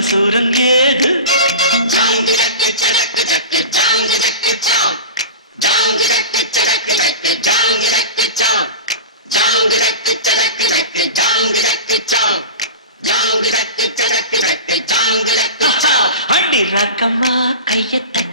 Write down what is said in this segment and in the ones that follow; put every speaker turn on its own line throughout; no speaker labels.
சூரன் ஏது அடி ராக்கம்மா கையத்தை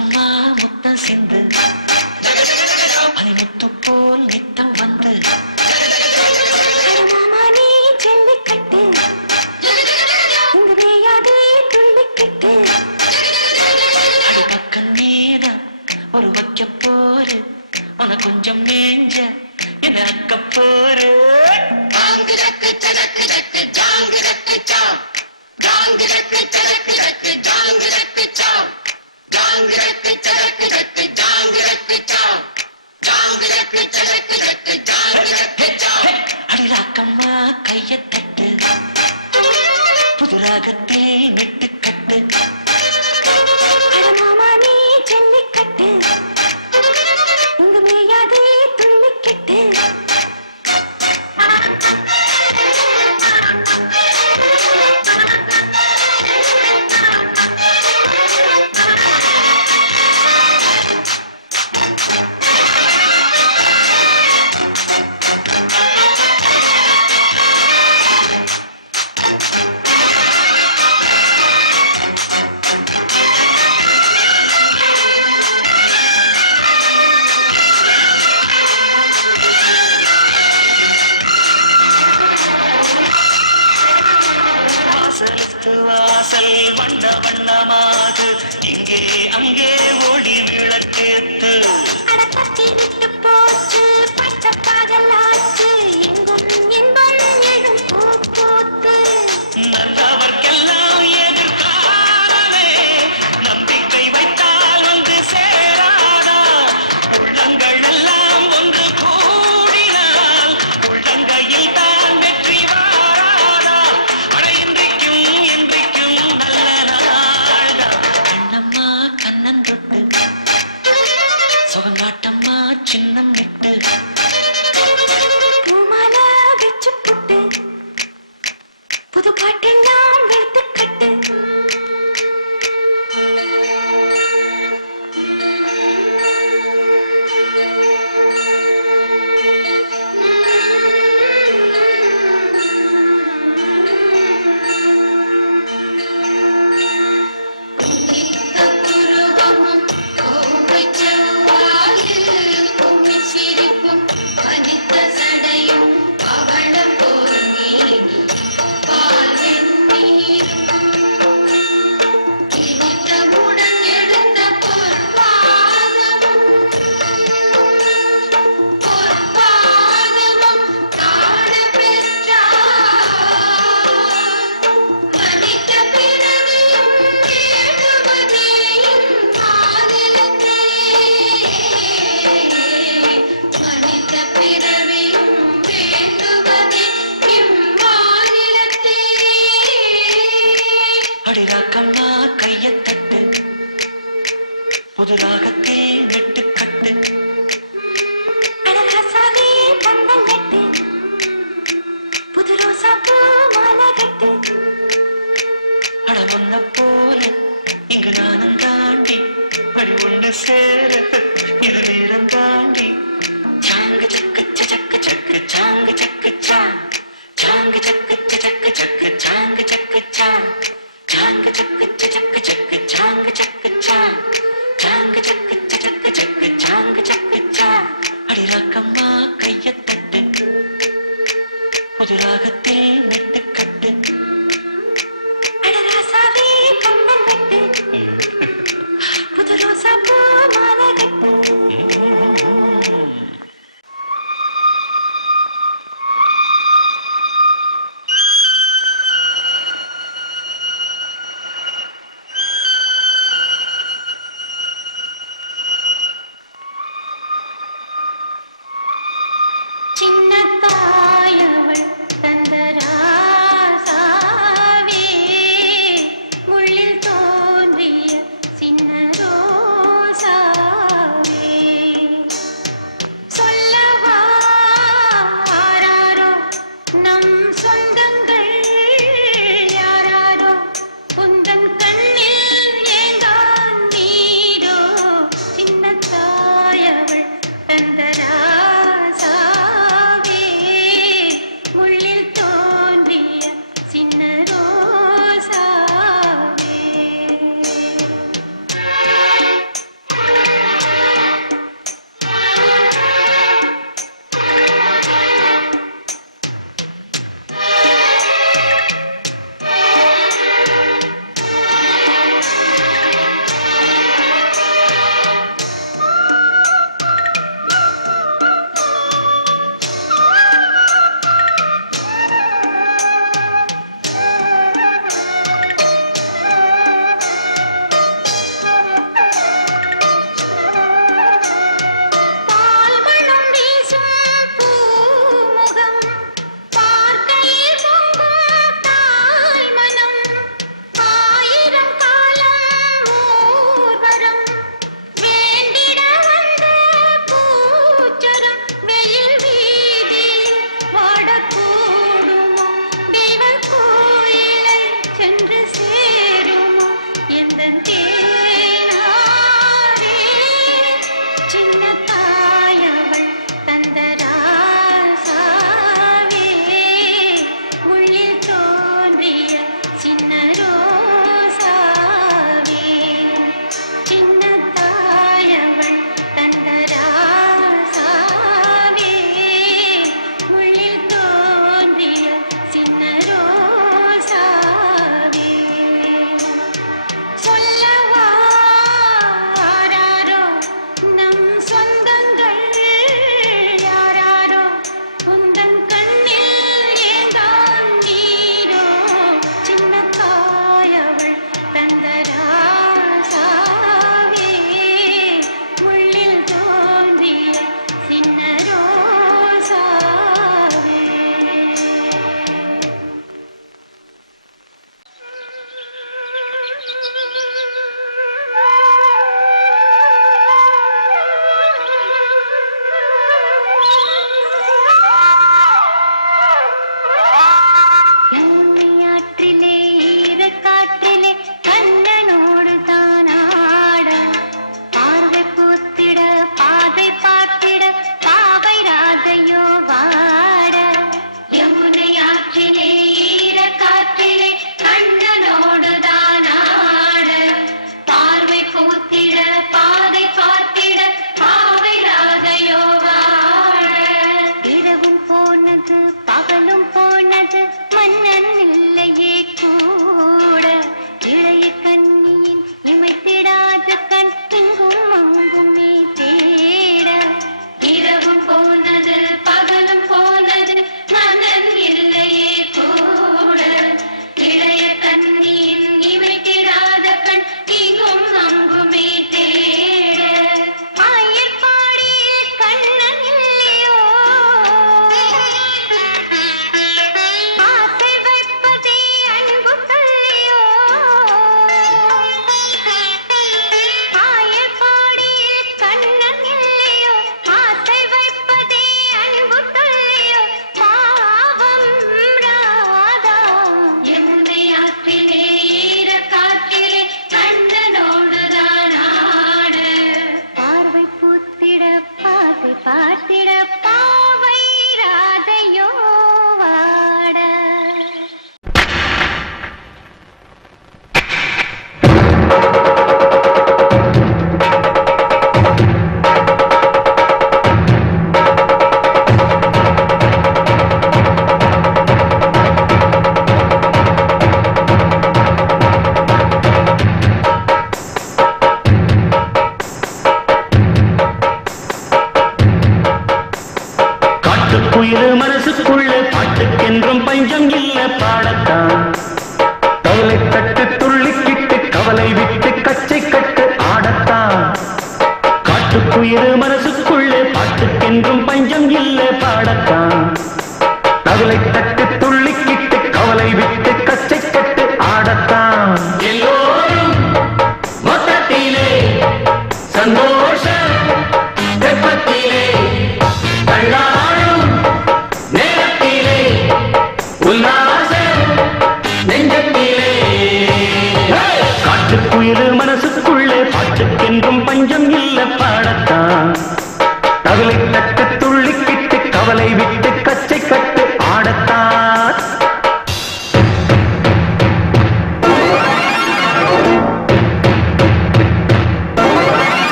முத்தம்மா முத்தம் சிந்து ほどなかっ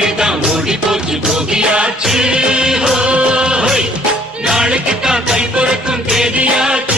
தான் ஓடி போச்சு போகியாச்சு. நாளைக்கு தான் கை பொறுக்கும் தேதியாச்சு.